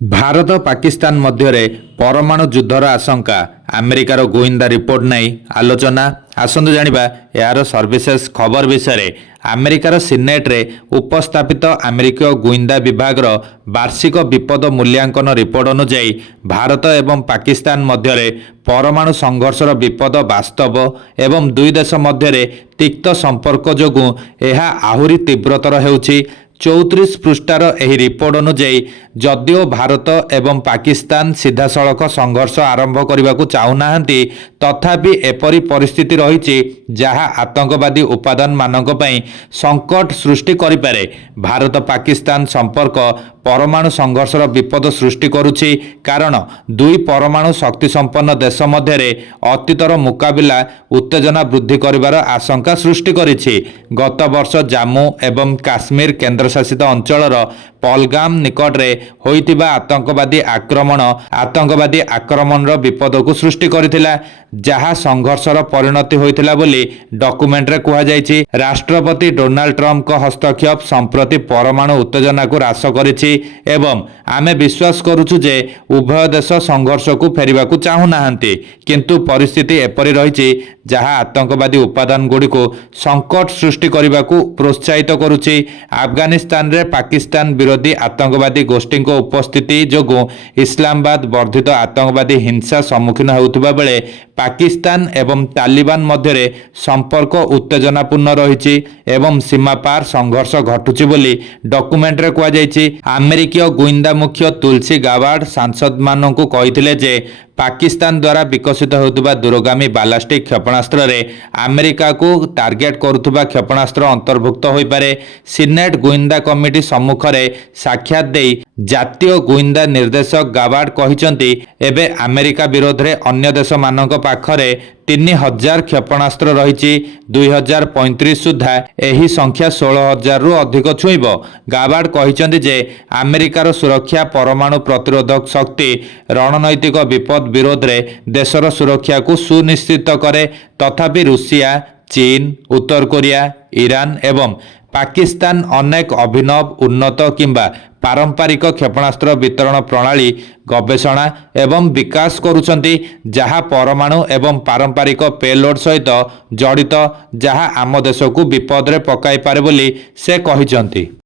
भारत पाकिस्तान मध्य परमाणु युद्धर आशंका अमेरिकार गोइंदा रिपोर्ट नहीं आलोचना आसतु जानिबा यार सर्विसेस खबर विषय अमेरिकार सिनेट रे उपस्थापित अमेरिकीय गोइंदा विभाग वार्षिक विपद मूल्यांकन रिपोर्ट अनुଯାୟୀ भारत एवं पाकिस्तान मध्य परमाणु संघर्षर विपद वास्तव एवं दुई देश मध्य तिक्त संपर्क जोगु यह आहुरी तीव्रतर हेउछि। 34 पृष्ठार एही रिपोर्ट अनुଯାୟୀ जदिओ भारत एवं पाकिस्तान सीधा सड़क संघर्ष आरंभ करने को चाहूनाहांती तथापि एपरी परिस्थिति रही जहाँ आतंकवादी उपादान मानक पई संकट सृष्टि करिपारे। भारत पाकिस्तान संपर्क परमाणु संघर्षर विपद सृष्टि करुछि कारण दुई परमाणु शक्ति संपन्न देश मध्य अतीतर मुकाबिला उत्तेजना वृद्धि करिवार आशंका सृष्टि करिछि। गत वर्ष जम्मू एवं काश्मीर केन्द्रशासित अंचलर पहलगाम निकट रे होइतिबा आतंकवादी आक्रमणर विपद को सृष्टि करिथिला जहाँ संघर्षर परिणति होइथिला बोली डॉक्यूमेंट रे कुहा जायछि। राष्ट्रपति डोनाल्ड ट्रम्प का हस्तक्षेप संप्रति परमाणु उत्तेजना को ह्रास करिछि एवं आमे विश्वास करूछु जे उभय देश संघर्ष को फेरिबा को चाहूनाहांती किंतु परिस्थिति एपरि रहिछि जहाँ आतंकवादी उपादान गुडी को संकट सृष्टि करने को प्रोत्साहित करुछि। अफगानिस्तान रे पाकिस्तान विरोधी आतंकवादी गोष्ठी को उपस्थिति जोगु इस्लामाबाद वर्धित आतंकवादी हिंसा सम्मुखीन होउथिबा बेले पाकिस्तान एवं तालिबान मध्य संपर्क उत्तेजनापूर्ण रही एवं सीमा पार संघर्ष घटुची बोली डॉक्यूमेंट रे कुहा जायछि। अमेरिकीय गोइंदा मुख्य तुलसी गाबार्ड सांसद माननकु कहिथिले जे पाकिस्तान द्वारा विकसित होउथिबा दूरगामी बालास्टिक क्षेपणास्त्र रे अमेरिका को टार्गेट करुथुबा क्षेपणास्त्र अंतर्भुक्त होई पारे। सिनेट गोइंदा कमिटी सम्मुख रे साक्षात देई जातीय गोइंदा निर्देशक गाबार्ड कहिसंती एबे अमेरिका विरोध रे अन्य देश मानक पाखरे 3000 क्षेपणास्त्र रही 2035 सुधा एही संख्या 16,000 रु अधिक छुईब। गाबार्ड कहिसंती जे अमेरिकार सुरक्षा परमाणु प्रतिरोधक शक्ति रणनैतिक विपद विरोध रे देशर सुरक्षा को सुनिश्चित करे तथापि रूसिया चीन उत्तर कोरिया ईरान एवं पाकिस्तान अनेक अभिनव उन्नत किंबा पारंपरिक क्षेपणास्त्र वितरण प्रणाली गवेषणा एवं विकास करुछंती जहाँ परमाणु एवं पारंपरिक पेलोड सहित जड़ित जहाँ आम देश को विपद रे पकाई पारे बोली से कहिसंती।